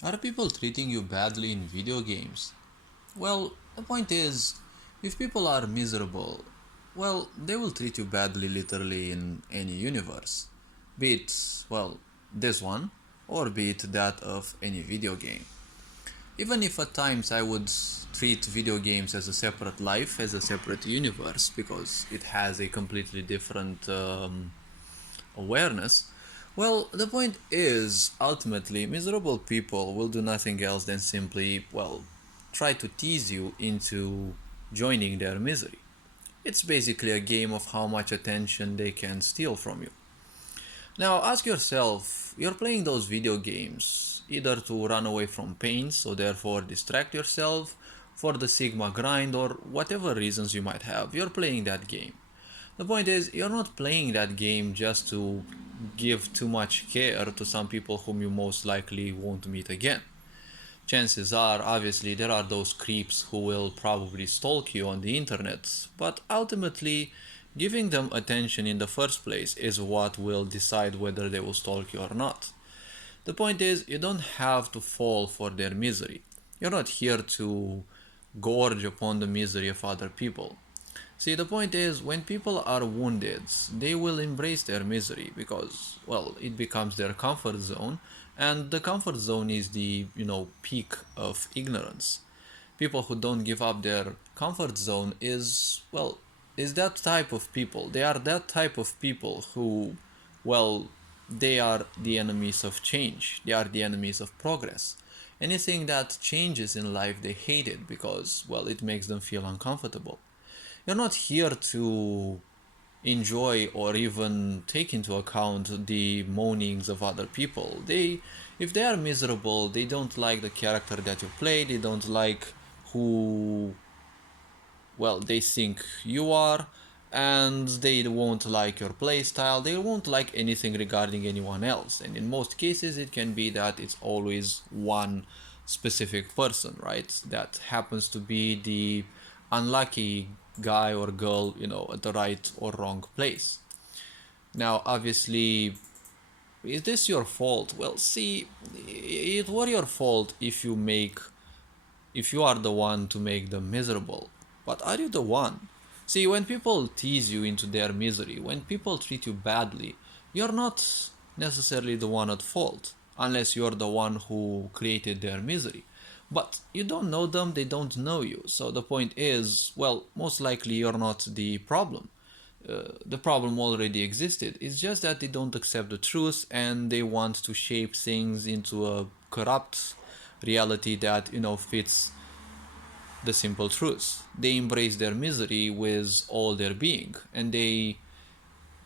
Are people treating you badly in video games? Well, the point is, if people are miserable, well, they will treat you badly literally in any universe. Be it, well, this one, or be it that of any video game. Even if at times I would treat video games as a separate life, as a separate universe, because it has a completely different awareness. Well, the point is, ultimately, miserable people will do nothing else than simply, well, try to tease you into joining their misery. It's basically a game of how much attention they can steal from you. Now, ask yourself, you're playing those video games either to run away from pain, so therefore distract yourself, for the Sigma grind, or whatever reasons you might have, you're playing that game. The point is, you're not playing that game just to give too much care to some people whom you most likely won't meet again. Chances are, obviously, there are those creeps who will probably stalk you on the internet, but ultimately, giving them attention in the first place is what will decide whether they will stalk you or not. The point is, you don't have to fall for their misery. You're not here to gorge upon the misery of other people. See, the point is, when people are wounded, they will embrace their misery because, well, it becomes their comfort zone, and the comfort zone is the, peak of ignorance. People who don't give up their comfort zone is that type of people. They are that type of people who, well, they are the enemies of change. They are the enemies of progress. Anything that changes in life, they hate it because, well, it makes them feel uncomfortable. You're not here to enjoy or even take into account the moanings of other people. If they are miserable, they don't like the character that you play, they don't like who, well, they think you are, and they won't like your playstyle, they won't like anything regarding anyone else. And in most cases, it can be that it's always one specific person, right? That happens to be the unlucky guy or girl, at the right or wrong place. Now, obviously, is this your fault? Well, see, it were your fault if you are the one to make them miserable. But are you the one? See, when people tease you into their misery, when people treat you badly, you're not necessarily the one at fault, unless you're the one who created their misery. But you don't know them, they don't know you. So the point is, well, most likely you're not the problem. The problem already existed. It's just that they don't accept the truth and they want to shape things into a corrupt reality that, fits the simple truth. They embrace their misery with all their being and they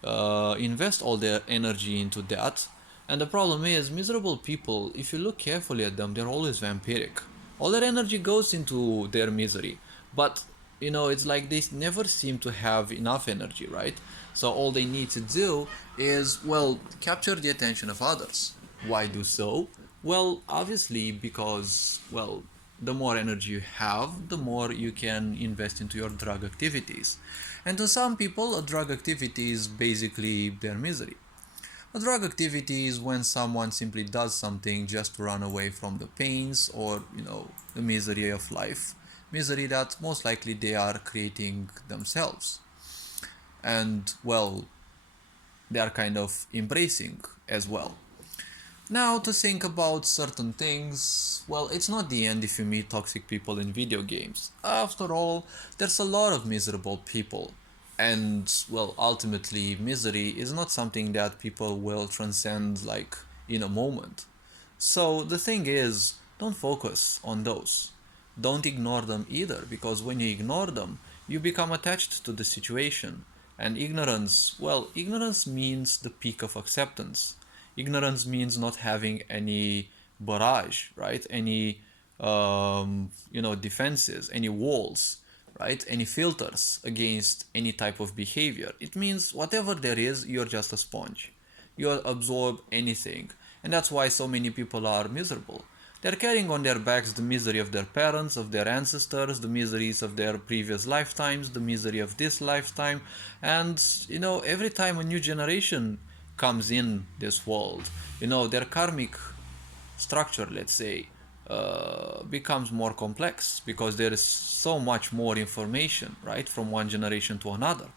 invest all their energy into that. And the problem is, miserable people, if you look carefully at them, they're always vampiric. All their energy goes into their misery. But, it's like they never seem to have enough energy, right? So all they need to do is, well, capture the attention of others. Why do so? Well, obviously, because, well, the more energy you have, the more you can invest into your drug activities. And to some people, a drug activity is basically their misery. A drug activity is when someone simply does something just to run away from the pains or, the misery of life. Misery that most likely they are creating themselves. And, well, they are kind of embracing as well. Now, to think about certain things, well, it's not the end if you meet toxic people in video games. After all, there's a lot of miserable people. And, well, ultimately, misery is not something that people will transcend like in a moment. So, the thing is, don't focus on those. Don't ignore them either, because when you ignore them, you become attached to the situation. And ignorance, well, ignorance means the peak of acceptance. Ignorance means not having any barrage, right? Any, defenses, any walls, right? Any filters against any type of behavior. It means whatever there is, you're just a sponge. You absorb anything. And that's why so many people are miserable. They're carrying on their backs the misery of their parents, of their ancestors, the miseries of their previous lifetimes, the misery of this lifetime. And, every time a new generation comes in this world, their karmic structure, let's say, becomes more complex because there is so much more information, right, from one generation to another.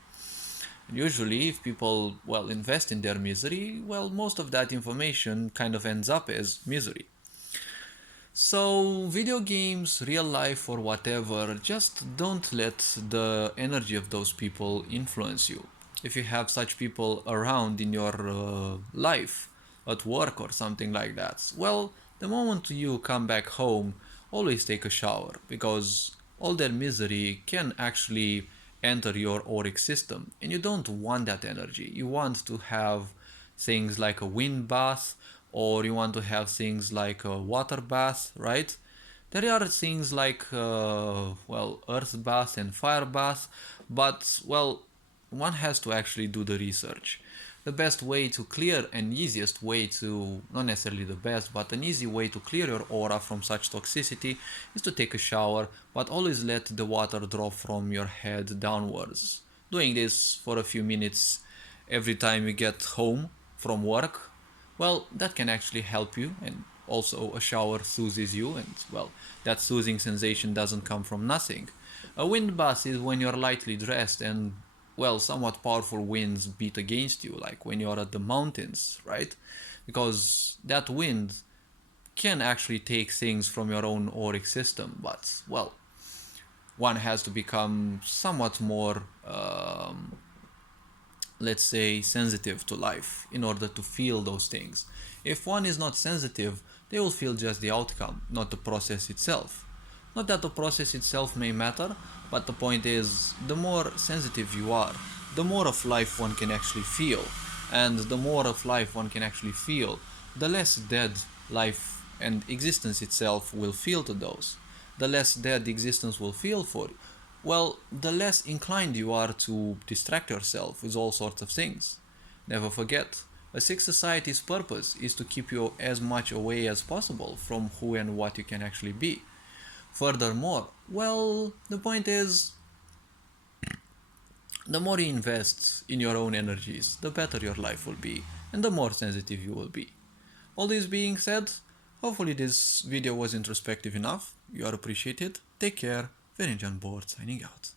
And usually, if people, well, invest in their misery, well, most of that information kind of ends up as misery. So, video games, real life, or whatever, just don't let the energy of those people influence you. If you have such people around in your life, at work or something like that, well, the moment you come back home, always take a shower because all their misery can actually enter your auric system, and you don't want that energy. You want to have things like a wind bath, or you want to have things like a water bath, right? There are things like, well, earth bath and fire bath, but, well, one has to actually do the research. The best way to clear, and easiest way to, not necessarily the best, but an easy way to clear your aura from such toxicity is to take a shower, but always let the water drop from your head downwards. Doing this for a few minutes every time you get home from work, well, that can actually help you, and also a shower soothes you, and, well, that soothing sensation doesn't come from nothing. A wind bath is when you're lightly dressed and, well, somewhat powerful winds beat against you, like when you're at the mountains, right? Because that wind can actually take things from your own auric system, but, well, one has to become somewhat more, let's say, sensitive to life in order to feel those things. If one is not sensitive, they will feel just the outcome, not the process itself. Not that the process itself may matter, but the point is, the more sensitive you are, the more of life one can actually feel. And the more of life one can actually feel, the less dead life and existence itself will feel to those. The less dead existence will feel for you, well, the less inclined you are to distract yourself with all sorts of things. Never forget, a sick society's purpose is to keep you as much away as possible from who and what you can actually be. Furthermore, well, the point is, the more you invest in your own energies, the better your life will be, and the more sensitive you will be. All this being said, hopefully this video was introspective enough. You are appreciated. Take care. Very John Board signing out.